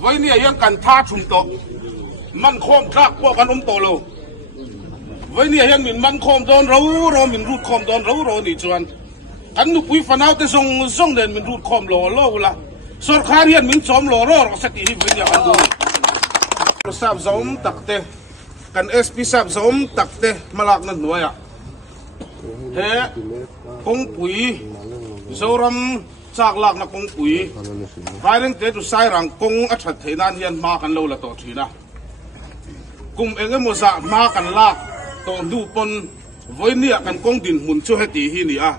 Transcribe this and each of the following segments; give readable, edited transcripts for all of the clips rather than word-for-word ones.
ไว้เนี่ยยังกันท่าชุมโตมันโคมทักพวกกันโตโลไว้เนี่ยยังมินมันโคมโดนเรามินรูดโคมโดนเรานี่จวนอันนุปุยฟันเอาแต่ส่งเดินมินรูดโคมโลละสรคาเรียนมินสมโลสักทีไว้เนี่ยกันดูทราบสมตักเตกันเอสพีทราบสมตักเตมาลักนั่นหน่วยอ่ะเฮ้กงปุยโซรัมจากหลักนักกงปุยไฟเร่งเตจุสายรังกงอัจฉริยะเฮียนมากันโลละต่อทีนะกุมเองก็จะมากันลากต่อดูปนไว้เนี่ยกันกงดินหุ่นช่วยให้ตีฮีนี่อ่ะ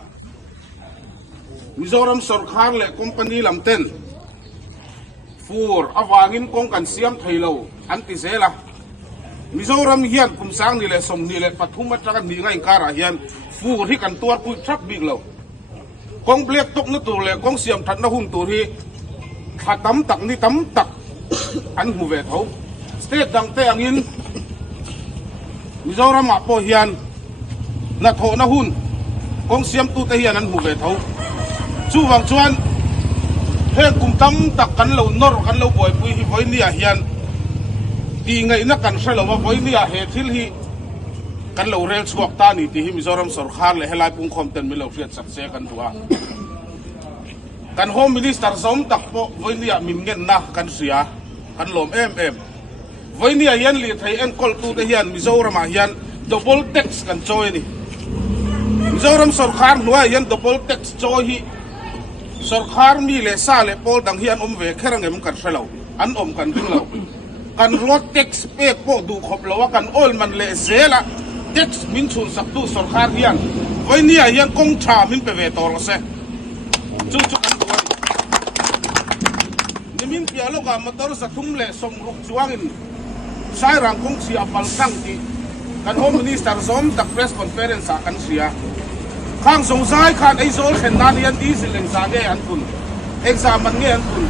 มิโซรัมสรคาร์เล่คอมพานีลำเต้นฟูร์อวางินกงกันเสียมไทยเราอันติเซล่ะมิโซรัมเฮียนกุมสังนี่แหละสมนี่แหละปฐุมมัจจักรนี่ไงการะเฮียนฟูร์ที่กันตัวปุยทับบิ๊กเรากองเปลียกตกนึกตัวเลยกองเสียมทัดนหุ่นตัวที่ขัดตั้มตักนี่ตั้มตักอันหูเวทเขาสเตทดังเตอังอินมิโซรัมมาโปเฮียนนัทโหนหุ่นกองเสียมตัวเฮียนอันหูเวทเขาจู่วังชวนเพ่งกุมตั้มตักกันเรานอร์กันเราบ่อยปุยที่ไว้เนี่ยเฮียนตีไงนักกันใช่เราว่าไว้เนี่ยเหตุที่กันเราเรียนสวกตานี่ที่มิโซรัมสรคาร์เลยให้ลายปุ่งคอมเต็นไม่เราเรียนสักเซกันตัวกันโฮมมินิสเตอร์สมตักโปไว้เนี่ยมินเงินนะกันเสียกันหลอมไว้เนี่ยเฮียนลีไทยเอ็นกอลตูเฮียนมิโซรัมเฮียนดับเบิลเท็กซ์กันจอยนี่มิโซรัมสรคาร์หน่วยเฮียนดับเบิลเท็กซ์จอยฮีสรคาร์มีเลซ่าเลโพลดังเฮียนเวแค่เรื่องเงินกันเสลาอันกันถึงเรากันรถเท็กซ์เป๊กโปดูขบเราว่ากันโอลมันเลเซละเท็กซ์มินชุนสักตู้สรคาร์เฮียนไว้เนี่ยเฮียนกงชามินเปเวตอร์เซจุกันตัวนี่มินเปียโลกามาตอร์สักทุ่มเละสมรุกจวงินใช้รังกงเสียบัลซังที่กันโฮมมินิสเตอร์สมตักเพรสคอนเฟอเรนซ์กันเสียข้างสงสัยขาดไอโซลเห็นนานยันดีสิเลนซาเกอันคุณเอ็กซามันเงี้ยอันคุณ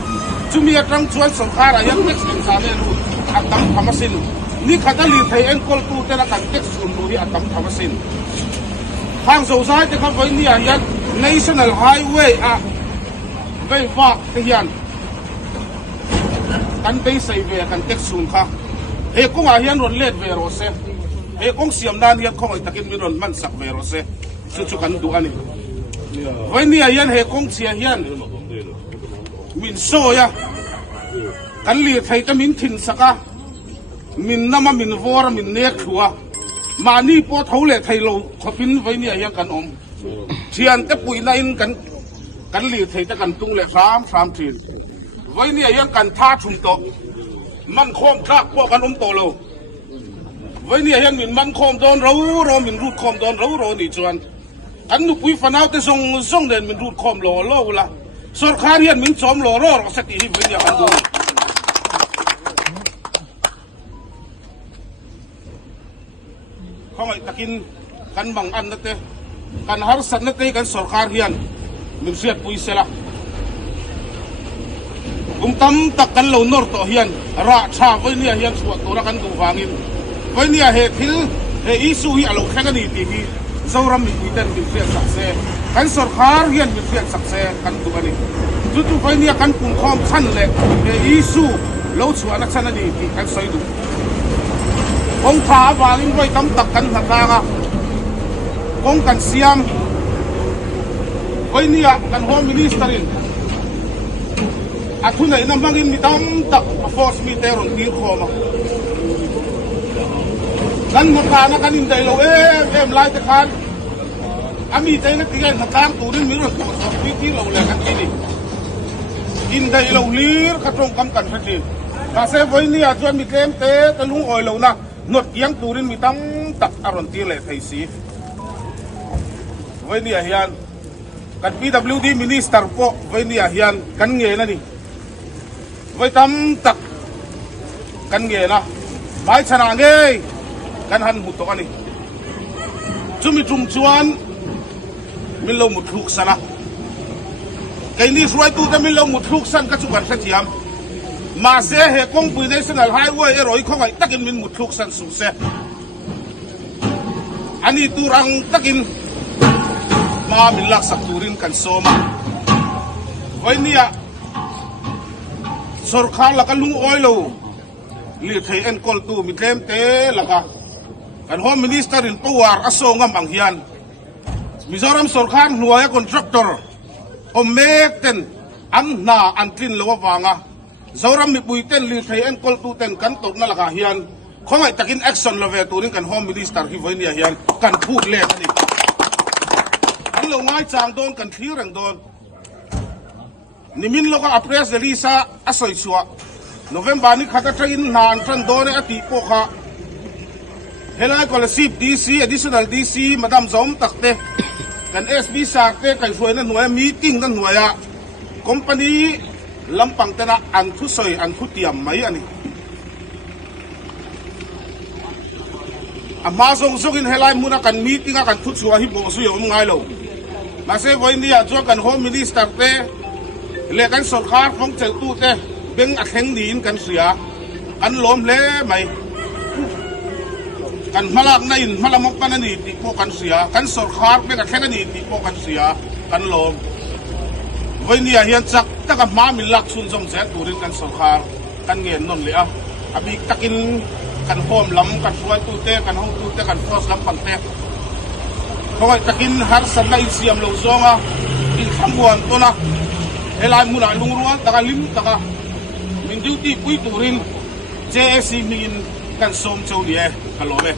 จุมีตรังชวนสงครามยันเท็กซ์เลนซาเกอันคุณอัตตัมธรรมสินนี่ขัดลีไทยเอ็นกอลตูแต่ละกันเท็กซ์คุณดูที่อัตตัมธรรมสินข้างสงสัยที่เขาไปเนี่ยยัน National Highway อ่ะไปฝากที่ยันกันไปใส่เวกันเท็กซ์คุณค่ะเฮ้กงอาเฮียนรถเล็ดเวโรเซเฮ้กงเสียมดานเฮียนของไอ้ตะกินมีรถมันสักเวโรเซชุกันดูอันนี้ไว้เนี่ยยันเฮกงเชียยันมินโซยะกันเลียไทยจะมินถิ่นสักมินน้ำมินวอร์มินเนขัวมานี่พอเท่าเลยไทยเราขบินไว้เนี่ยยังกันเชียนจะปุ๋ยในกันเลียไทยจะกันตุงเลยสามทีไว้เนี่ยยังกันท่าชุมโตมันโคมทักพวกกันโตโลไว้เนี่ยยังมินมันโคมโดนเรามินรูดโคมโดนเรานี่จวนอันนุปุยฟันเอาแต่ส่งเดินมินรูดโคมโลละสรคาเรียนมินสมโลสักทีไว้เนี่ยกันดูเขาไอ้ตะกินกันบางอันนั่นเองกันหาสัตว์นั่นเองกันสรคาเรียนมินเสียปุยเสละกุมตั้มตักกันเหล่านอร์ต่อเฮียนราชาไว้เนี่ยเฮียนสวดตัวกันดูฟังอินไว้เนี่ยเหตุที่อิสุฮิอารมณ์แค่กันนี่ทีนี้โซรัมมีคุยกันมินเฟียสักเซกันสรคาร์เฮียนมินเฟียสักเซกันดูกันนี่จู่ๆไฟเนี่ยกันปุ่งคอมชั้นเล็กอิสุเราชวนนักชั้นนี่ที่กันใส่ดูกงท้าวาลินไว้ตั้มตักกันหักลางกงกันเสียมไว้เนี่ยกันโฮมมินิสเตอร์อาทุนไหนน้ำมังอินมีตั้มตักฟอร์สมีเตอร์ตีคอมากันหมดการนะกันอินใจเราลายตะคานอามีใจนักที่ไงนักการตูนี่มีรถตรวจสอบที่เราเลยกันที่นี่อินใจเราลีร์ขัดตรงกำกันทันทีถ้าเซฟไว้เนี่ยจวนมีเกมเตะตะลุงอ่อยเรานะนดยังตูนี่มีตั้มตักอารมณ์ตีเลยไทยสีไว้เนี่ยเฮียนกัน PWD มินิสเตอร์โปไว้เนี่ยเฮียนกันเงี้ยนะนี่ไว้ตั้มตักกันเงี้ยนะไม่ชนะเงี้ยกันหันหุดตัวกันนี่จุมีจุ่มชวนมิลล์มุดลุกสันนะไอ้นี่สวยตัวแต่มิลล์มุดลุกสันก็จุกันเสียมมาเสียเหตุกงปุยในสนามไฮเวย์รอยข้องไอ้ตะกินมินมุดลุกสันสุดเสียอันนี้ตัวรังตะกินมามินลักสักตูรินกันโซมาไว้เนี่ยส सरकार la ka lung oi lo li thei en kol tu mi tlem te la ka kan home minister in power asonga mang hian Mizoram sarkar nuaya contractor o mekten an na antlin lo wanga zoram mi puiten li thei en kol tu ten kan tok na la ka hian khongai takin action lo ve turin kan home minister hi voinia hian kan phut le ani an lo ngai chang don kan thirang don nimin lo ka apres delisa asoi suwa November ni khata train na an tran don ati po kha helai scholarship DC additional DC madam zom takte kan SB sakte kan suai na nuai meeting na nuaya company lampang tena an thu soi an thu tiam mai ani amazong zogin helai muna kan meeting kan thu suwa hi bo su yom ngai lo ma se voi ni a jo kan home minister te le kan sarkar phong cheu tu te beng a kheng din kan sia an lom le mai kan malak na in malamok pa na ni di po kan sia kan sarkar beng a kheng ni di po kan sia kan lom voi ni a hian chak taka ma min lak sun jong chen turin kan sarkar kan ngen non le a abik takin kan home lam kan fuai tu te kan hong tu te kan force lam pang te khoi takin har san na in siam lo zonga in khambuan to na helai muna lungruan taka lim taka min duty pui turin JSC min kan som chau lie kalome